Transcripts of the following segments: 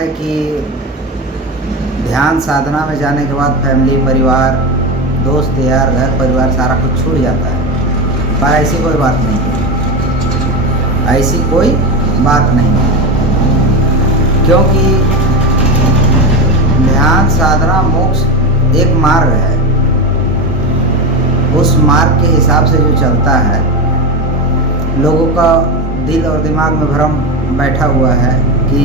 है कि ध्यान साधना में जाने के बाद फैमिली, परिवार, दोस्त यार, घर परिवार सारा कुछ छूट जाता है, पर ऐसी कोई बात नहीं है, ऐसी कोई बात नहीं है। क्योंकि ध्यान साधना मोक्ष एक मार्ग है। उस मार्ग के हिसाब से जो चलता है, लोगों का दिल और दिमाग में भ्रम बैठा हुआ है कि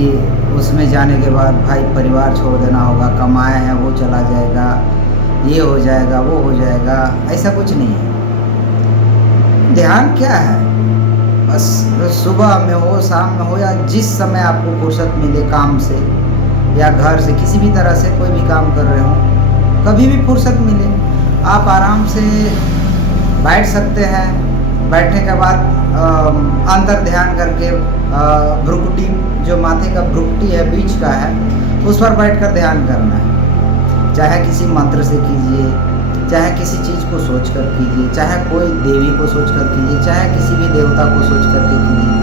उसमें जाने के बाद भाई परिवार छोड़ देना होगा, कमाए हैं वो चला जाएगा, ये हो जाएगा, वो हो जाएगा। ऐसा कुछ नहीं है। ध्यान क्या है? बस सुबह में हो, शाम में हो, या जिस समय आपको फुर्सत मिले काम से या घर से, किसी भी तरह से कोई भी काम कर रहे हो, कभी भी फुर्सत मिले आप आराम से बैठ सकते हैं। बैठने के बाद अंतर ध्यान करके भ्रुकुटी, जो माथे का भ्रुकुटी है, बीच का है, उस पर बैठकर ध्यान करना है। चाहे किसी मंत्र से कीजिए, चाहे किसी चीज़ को सोच कर कीजिए, चाहे कोई देवी को सोच कर कीजिए, चाहे किसी भी देवता को सोच करके कीजिए।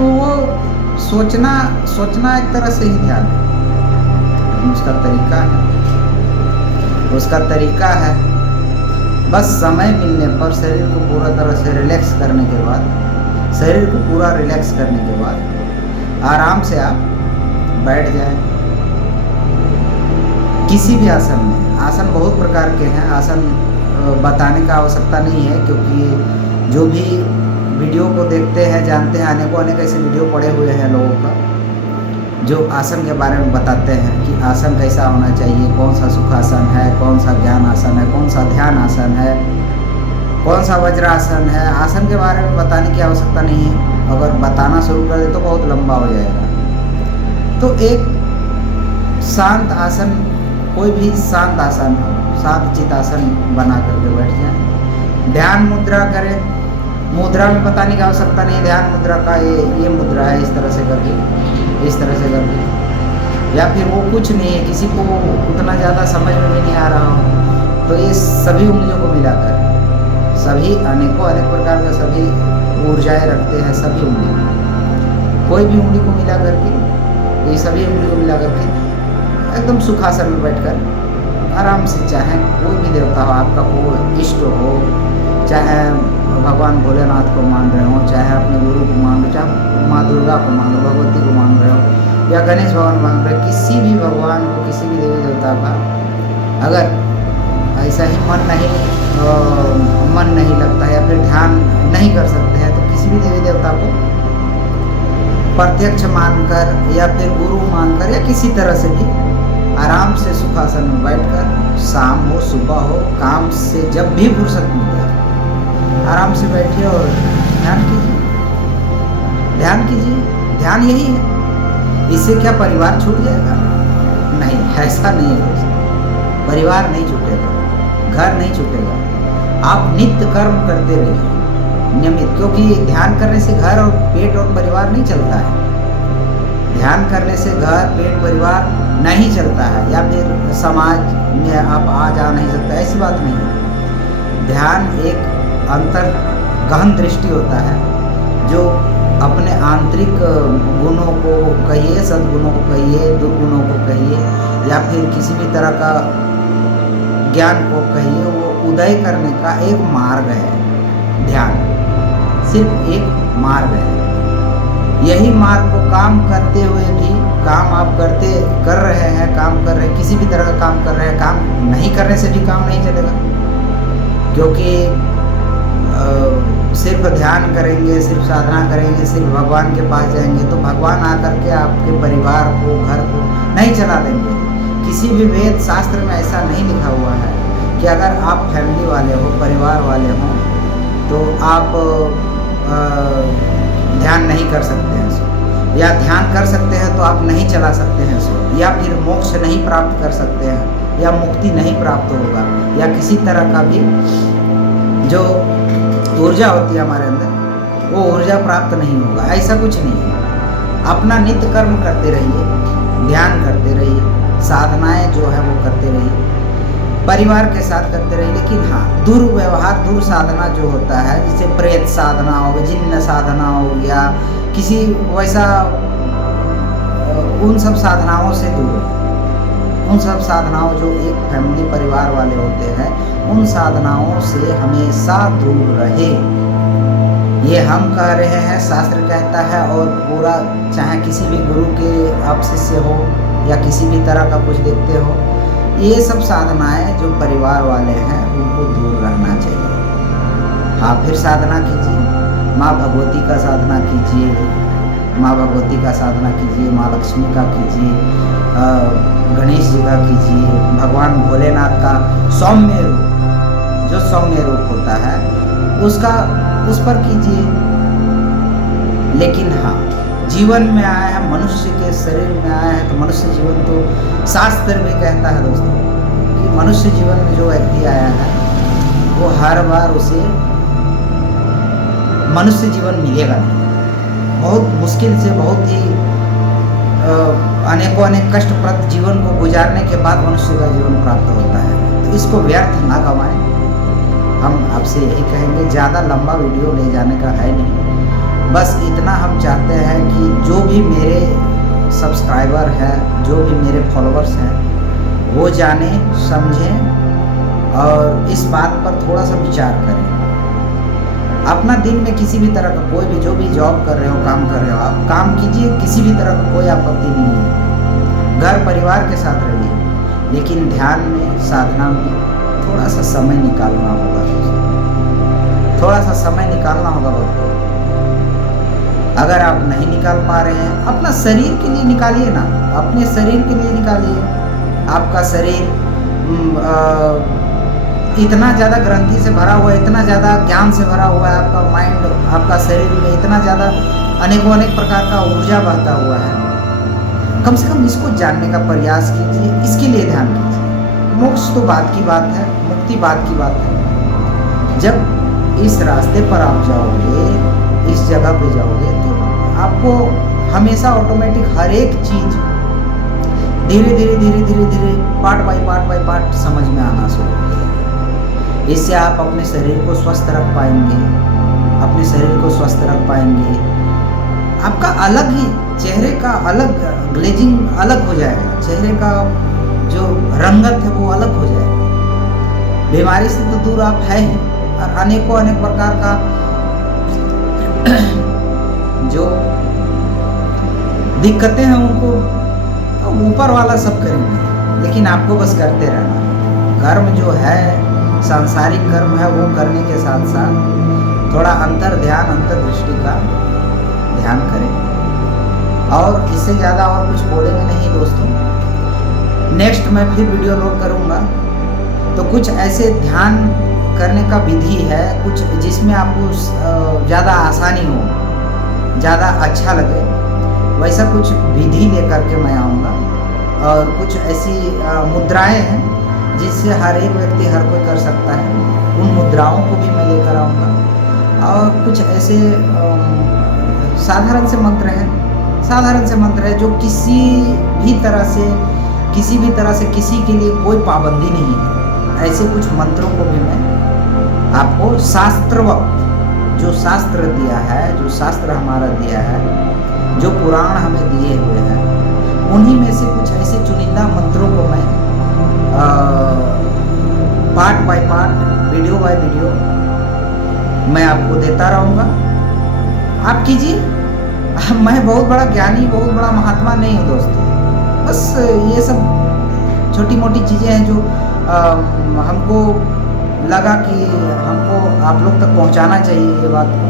वो सोचना एक तरह से ही ध्यान है, उसका तरीका है। बस समय मिलने पर शरीर को पूरा तरह से रिलैक्स करने के बाद, शरीर को पूरा रिलैक्स करने के बाद आराम से आप बैठ जाएं। किसी भी आसन में, आसन बहुत प्रकार के हैं, आसन बताने का आवश्यकता नहीं है, क्योंकि जो भी वीडियो को देखते हैं जानते हैं, अनेक ऐसे वीडियो पड़े हुए हैं लोगों का जो आसन के बारे में बताते हैं कि आसन कैसा होना चाहिए, कौन सा सुखासन है, कौन सा ज्ञान आसन है, कौन सा ध्यान आसन है, कौन सा वज्रासन है। आसन के बारे में बताने की आवश्यकता नहीं है, अगर बताना शुरू कर दे तो बहुत लंबा हो जाएगा। तो एक शांत आसन, कोई भी शांत आसन हो, शांत चित आसन बना करके बैठ जाए। ध्यान मुद्रा करें, मुद्रा में बताने की आवश्यकता नहीं है। ध्यान मुद्रा का ये मुद्रा है, इस तरह से करके, इस तरह से करके, या फिर वो कुछ नहीं है, किसी को उतना ज़्यादा समझ में भी नहीं आ रहा हो, तो ये सभी उंगलियों को मिलाकर, सभी अनेक प्रकार का सभी ऊर्जाएं रखते हैं, सभी उंगली, कोई भी उंगली को मिला करके, ये सभी उंगली को मिला करके एकदम सुखासन में बैठकर आराम से, चाहे कोई भी देवता हो, आपका कोई इष्ट हो, चाहे भगवान भोलेनाथ को मान रहे हो, चाहे अपने गुरु को मान रहे हो, चाहे माँ दुर्गा को मान रहे हो, भगवती को मान रहे हो, या गणेश भगवान मान रहे हो, किसी भी भगवान को, किसी भी देवी देवता का अगर ऐसा ही मन नहीं लगता है या फिर ध्यान नहीं कर सकते हैं, तो किसी भी देवी देवता को प्रत्यक्ष मानकर या फिर गुरु मानकर या किसी तरह से भी आराम से सुखासन में बैठकर, शाम हो सुबह हो, काम से जब भी फुर्सत मिले आराम से बैठिए और ध्यान कीजिए। ध्यान यही है। इससे क्या परिवार छूट जाएगा? नहीं, ऐसा नहीं है दोस्तों। परिवार नहीं छूटेगा, घर नहीं छूटेगा। आप नित्य कर्म करते रहिए नियमित, क्योंकि ध्यान करने से घर और पेट और परिवार नहीं चलता है। ध्यान करने से घर, पेट, परिवार नहीं चलता है, या फिर समाज में आप आ जा नहीं सकते, ऐसी बात नहीं है। ध्यान एक अंतर गहन दृष्टि होता है, जो अपने आंतरिक गुणों को कहिए, सद्गुणों को कहिए, दुर्गुणों को कहिए, या फिर किसी भी तरह का ज्ञान को कहिए, वो उदय करने का एक मार्ग है। ध्यान सिर्फ एक मार्ग है। यही मार्ग को काम करते हुए भी, काम आप कर रहे हैं, काम कर रहे हैं, किसी भी तरह का काम कर रहे हैं, काम नहीं करने से भी काम नहीं चलेगा। क्योंकि सिर्फ ध्यान करेंगे, सिर्फ साधना करेंगे, सिर्फ भगवान के पास जाएंगे, तो भगवान आकर के आपके परिवार को, घर को नहीं चला देंगे। किसी भी वेद शास्त्र में ऐसा नहीं लिखा हुआ है कि अगर आप फैमिली वाले हो, परिवार वाले हो, तो आप ध्यान नहीं कर सकते हैं सो, या ध्यान कर सकते हैं तो आप नहीं चला सकते हैं सो, या फिर मोक्ष नहीं प्राप्त कर सकते हैं, या मुक्ति नहीं प्राप्त होगा, या किसी तरह का भी जो ऊर्जा होती है हमारे अंदर, वो ऊर्जा प्राप्त नहीं होगा। ऐसा कुछ नहीं है। अपना नित्य कर्म करते रहिए, ध्यान करते रहिए, साधनाएं जो है वो करते रहिए, परिवार के साथ करते रहिए। लेकिन हाँ, दुर्व्यवहार, दुर्साधना जो होता है, जैसे प्रेत साधना हो गई, जिन्न साधना हो गया, किसी वैसा उन सब साधनाओं से दूर रहे। उन सब साधनाओं जो एक फैमिली परिवार वाले होते हैं, उन साधनाओं से हमेशा दूर रहे। ये हम कह रहे हैं, शास्त्र कहता है। और पूरा चाहे किसी भी गुरु के आप शिष्य हो या किसी भी तरह का कुछ देखते हो, ये सब साधनाएं जो परिवार वाले हैं उनको दूर रहना चाहिए। हाँ, फिर साधना कीजिए, माँ भगवती का साधना कीजिए, माँ भगवती का साधना कीजिए, माँ लक्ष्मी का कीजिए, गणेश जी का कीजिए, भगवान भोलेनाथ का सौम्य रूप, जो सौम्य रूप होता है उसका उस पर कीजिए। लेकिन हाँ, जीवन में आया है, मनुष्य के शरीर में आया है, तो मनुष्य जीवन तो शास्त्र भी कहता है दोस्तों कि मनुष्य जीवन में जो व्यक्ति आया है वो हर बार उसे मनुष्य जीवन मिलेगा नहीं। बहुत मुश्किल से, बहुत ही अनेकों अनेक कष्टप्रद जीवन को गुजारने के बाद मनुष्य का जीवन प्राप्त होता है। तो इसको व्यर्थ ना गवाएं। हम आपसे यही कहेंगे, ज़्यादा लंबा वीडियो ले जाने का है नहीं, बस इतना हम चाहते हैं कि जो भी मेरे सब्सक्राइबर हैं, जो भी मेरे फॉलोअर्स हैं, वो जाने समझें और इस बात पर थोड़ा सा विचार करें। अपना दिन में किसी भी तरह का कोई भी, जो भी जॉब कर रहे हो, काम कर रहे हो, आप काम कीजिए, किसी भी तरह का कोई आपत्ति नहीं है। घर परिवार के साथ रहिए, लेकिन ध्यान में, साधना में थोड़ा सा समय निकालना होगा दोस्तों, थोड़ा सा समय निकालना होगा भक्तों। अगर आप नहीं निकाल पा रहे हैं, अपना शरीर के लिए निकालिए ना, अपने शरीर के लिए निकालिए। आपका शरीर इतना ज़्यादा ग्रंथि से भरा हुआ है, इतना ज़्यादा ज्ञान से भरा हुआ है, आपका माइंड, आपका शरीर में इतना ज़्यादा अनेकों अनेक प्रकार का ऊर्जा बहता हुआ है। कम से कम इसको जानने का प्रयास कीजिए, इसके लिए ध्यान कीजिए। मोक्ष तो बात की बात है, मुक्ति बात की बात है। जब इस रास्ते पर आप जाओगे, इस जगह पे जाओगे, तो आपको हमेशा ऑटोमेटिक हर एक चीज़ धीरे धीरे धीरे धीरे धीरे पार्ट बाय पार्ट समझ में आना शुरू हो जाएगा। इससे आप अपने शरीर को स्वस्थ रख पाएंगे, अपने शरीर को स्वस्थ रख पाएंगे। आपका अलग ही चेहरे का अलग ग्लेजिंग अलग हो जाएगा, चेहरे का जो रंगत है वो अलग हो जाएगा। बीमारी से तो दूर आप है ही, और अनेकों अनेक प्रकार का जो दिक्कतें हैं उनको ऊपर वाला सब करेंगे, लेकिन आपको बस करते रहना। कर्म जो है, सांसारिक कर्म है, वो करने के साथ साथ थोड़ा अंतर ध्यान, अंतर दृष्टि का ध्यान करें। और इससे ज़्यादा और कुछ बोलेंगे नहीं दोस्तों। नेक्स्ट मैं फिर वीडियो लोड करूँगा, तो कुछ ऐसे ध्यान करने का विधि है, कुछ जिसमें आपको ज़्यादा आसानी हो, ज़्यादा अच्छा लगे, वैसा कुछ विधि लेकर के मैं आऊँगा। और कुछ ऐसी मुद्राएं हैं जिससे हर एक व्यक्ति, हर कोई कर सकता है, उन मुद्राओं को भी मैं लेकर आऊँगा। और कुछ ऐसे साधारण से मंत्र है जो किसी भी तरह से किसी के लिए कोई पाबंदी नहीं है। ऐसे कुछ मंत्रों को भी मैं आपको शास्त्रवक्त, जो शास्त्र दिया है, जो शास्त्र हमारा दिया है, जो पुराण हमें दिए हुए हैं, उन्हीं में से कुछ ऐसे चुनिंदा मंत्रों को मैं part by part, video by video मैं आपको देता रहूँगा। आप कीजिए। मैं बहुत बड़ा ज्ञानी, बहुत बड़ा महात्मा नहीं हूँ दोस्तों, बस ये सब छोटी मोटी चीज़ें हैं जो हमको लगा कि हमको आप लोग तक पहुँचाना चाहिए ये बात को,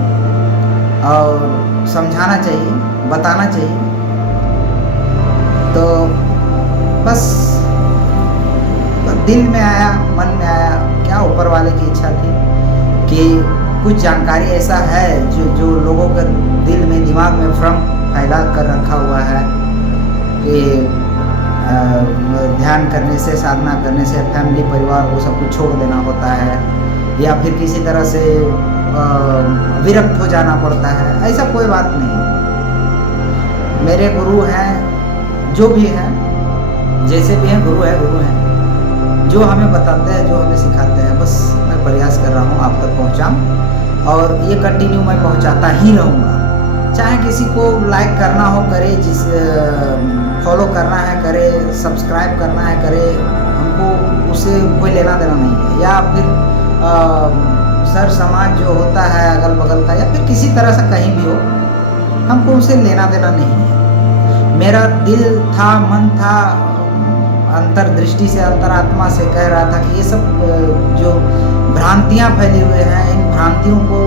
और समझाना चाहिए, बताना चाहिए। तो बस दिल में आया, मन में आया, क्या ऊपर वाले की इच्छा थी कि कुछ जानकारी ऐसा है जो लोगों के दिल में, दिमाग में भ्रम फैला कर रखा हुआ है कि ध्यान करने से, साधना करने से फैमिली, परिवार को सब कुछ छोड़ देना होता है, या फिर किसी तरह से विरक्त हो जाना पड़ता है। ऐसा कोई बात नहीं। मेरे गुरु हैं, जो भी हैं, जैसे भी हैं, गुरु हैं, जो हमें बताते हैं, जो हमें सिखाते हैं, बस मैं प्रयास कर रहा हूँ आप तक पहुँचाऊँ, और ये कंटिन्यू मैं पहुँचाता ही रहूँगा। चाहे किसी को लाइक करना हो करे, फॉलो करना है करे, सब्सक्राइब करना है करे, हमको उससे कोई लेना देना नहीं है। या फिर सर समाज जो होता है अगल बगल का, या फिर किसी तरह से कहीं भी हो, हमको उनसे लेना देना नहीं है। मेरा दिल था, मन था, अंतर्दृष्टि से, अंतरात्मा से कह रहा था कि ये सब जो भ्रांतियाँ फैली हुए हैं, इन भ्रांतियों को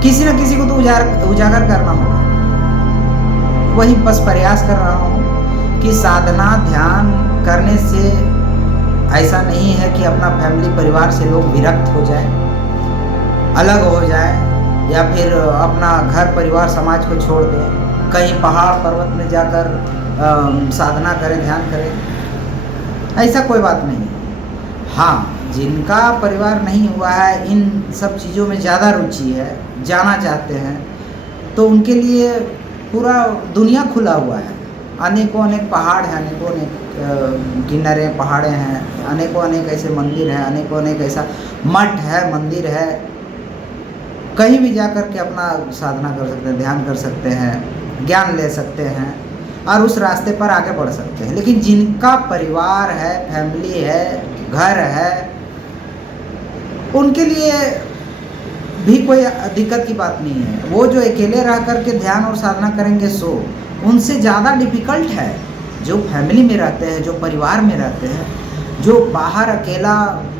किसी न किसी को तो उजागर करना होगा। वही बस प्रयास कर रहा हूँ कि साधना ध्यान करने से ऐसा नहीं है कि अपना फैमिली परिवार से लोग विरक्त हो जाए, अलग हो जाए, या फिर अपना घर परिवार समाज को छोड़ दें, कहीं पहाड़ पर्वत में जाकर साधना करें, ध्यान करें, ऐसा कोई बात नहीं है। हाँ, जिनका परिवार नहीं हुआ है, इन सब चीज़ों में ज़्यादा रुचि है, जाना चाहते हैं, तो उनके लिए पूरा दुनिया खुला हुआ है। अनेकों अनेक पहाड़ हैं, अनेकों अनेक किनारे पहाड़े हैं, अनेकों अनेक ऐसे मंदिर हैं, अनेकों अनेक ऐसा मठ है, मंदिर है, कहीं भी जा कर के अपना साधना कर सकते हैं, ध्यान कर सकते हैं, ज्ञान ले सकते हैं और उस रास्ते पर आगे बढ़ सकते हैं। लेकिन जिनका परिवार है, फैमिली है, घर है, उनके लिए भी कोई दिक्कत की बात नहीं है। वो जो अकेले रह कर के ध्यान और साधना करेंगे, सो उनसे ज़्यादा डिफ़िकल्ट है जो फैमिली में रहते हैं, जो परिवार में रहते हैं, जो बाहर अकेला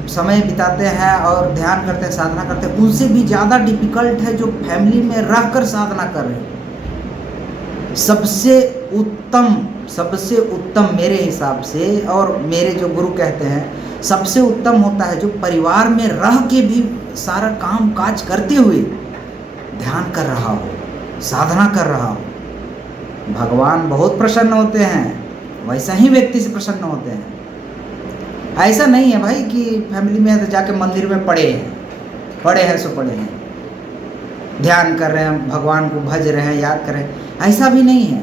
समय बिताते हैं और ध्यान करते हैं, साधना करते हैं, उनसे भी ज़्यादा डिफ़िकल्ट है जो फैमिली में रह कर साधना कर रहे हैं। सबसे उत्तम मेरे हिसाब से, और मेरे जो गुरु कहते हैं, सबसे उत्तम होता है जो परिवार में रह के भी सारा काम काज करते हुए ध्यान कर रहा हो, साधना कर रहा हो। भगवान बहुत प्रसन्न होते हैं, वैसा ही व्यक्ति से प्रसन्न होते हैं। ऐसा नहीं है भाई कि फैमिली में है तो जाके मंदिर में पड़े हैं सो पड़े हैं, ध्यान कर रहे हैं, भगवान को भज रहे हैं, याद कर रहे हैं, ऐसा भी नहीं है।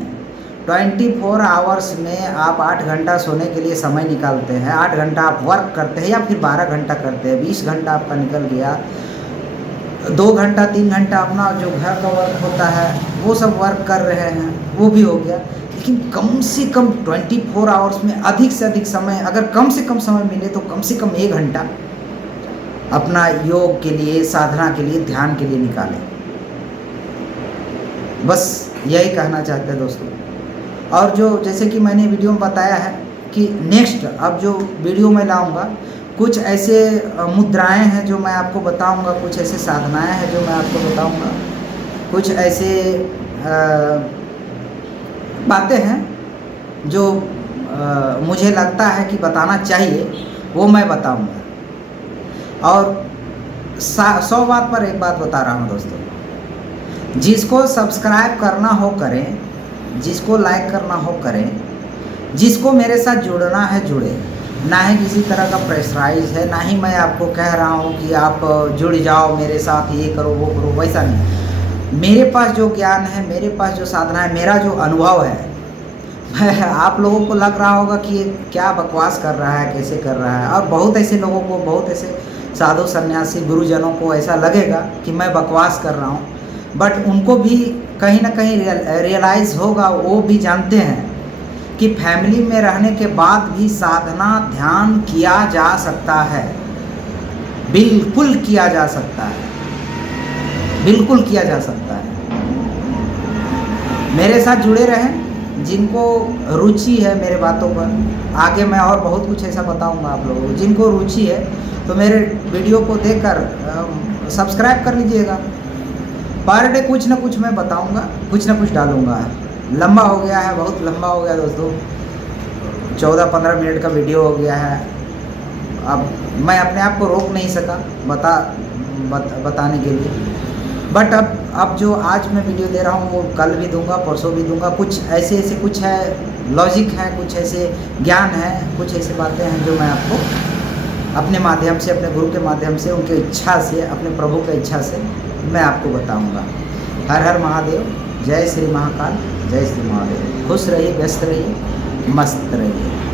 24 आवर्स में आप 8 घंटा सोने के लिए समय निकालते हैं, 8 घंटा आप वर्क करते हैं, या फिर 12 घंटा करते हैं, 20 घंटा आपका निकल गया, 2 घंटा 3 घंटा अपना जो घर का वर्क होता है वो सब वर्क कर रहे हैं, वो भी हो गया। लेकिन कम से कम 24 आवर्स में अधिक से अधिक समय, अगर कम से कम समय मिले तो कम से कम 1 घंटा अपना योग के लिए, साधना के लिए, ध्यान के लिए निकालें। बस यही कहना चाहते हैं दोस्तों। और जो जैसे कि मैंने वीडियो में बताया है कि नेक्स्ट अब जो वीडियो में लाऊंगा, कुछ ऐसे मुद्राएं हैं जो मैं आपको बताऊंगा, कुछ ऐसे साधनाएं हैं जो मैं आपको बताऊंगा, कुछ ऐसे बातें हैं जो मुझे लगता है कि बताना चाहिए, वो मैं बताऊंगा। और 100 बात पर एक बात बता रहा हूँ दोस्तों, जिसको सब्सक्राइब करना हो करें, जिसको लाइक करना हो करें, जिसको मेरे साथ जुड़ना है जुड़े। ना ही किसी तरह का प्रेशराइज है, ना ही मैं आपको कह रहा हूँ कि आप जुड़ जाओ मेरे साथ, ये करो वो करो, वैसा नहीं। मेरे पास जो ज्ञान है, मेरे पास जो साधना है, मेरा जो अनुभव है, आप लोगों को लग रहा होगा कि ये क्या बकवास कर रहा है, कैसे कर रहा है। और बहुत ऐसे लोगों को, बहुत ऐसे साधु सन्यासी गुरुजनों को ऐसा लगेगा कि मैं बकवास कर रहा हूँ, बट उनको भी कहीं ना कहीं रियलाइज़ होगा, वो भी जानते हैं कि फैमिली में रहने के बाद भी साधना ध्यान किया जा सकता है, बिल्कुल किया जा सकता है, बिल्कुल किया जा सकता है। मेरे साथ जुड़े रहें, जिनको रुचि है मेरे बातों पर, आगे मैं और बहुत कुछ ऐसा बताऊंगा आप लोगों को। जिनको रुचि है तो मेरे वीडियो को देखकर सब्सक्राइब कर लीजिएगा। पर डे कुछ ना कुछ मैं बताऊंगा, कुछ ना कुछ डालूंगा। लंबा हो गया है, बहुत लंबा हो गया दोस्तों, 14-15 मिनट का वीडियो हो गया है। अब मैं अपने आप को रोक नहीं सका बताने के लिए, बट अब जो आज मैं वीडियो दे रहा हूँ वो कल भी दूंगा, परसों भी दूंगा। कुछ ऐसे कुछ है, लॉजिक है, कुछ ऐसे ज्ञान है, कुछ ऐसी बातें हैं जो मैं आपको अपने माध्यम से, अपने गुरु के माध्यम से, उनकी इच्छा से, अपने प्रभु की इच्छा से मैं आपको बताऊंगा। हर हर महादेव, जय श्री महाकाल, जय श्री महादेव। खुश रहिए, व्यस्त रहिए, मस्त रहिए।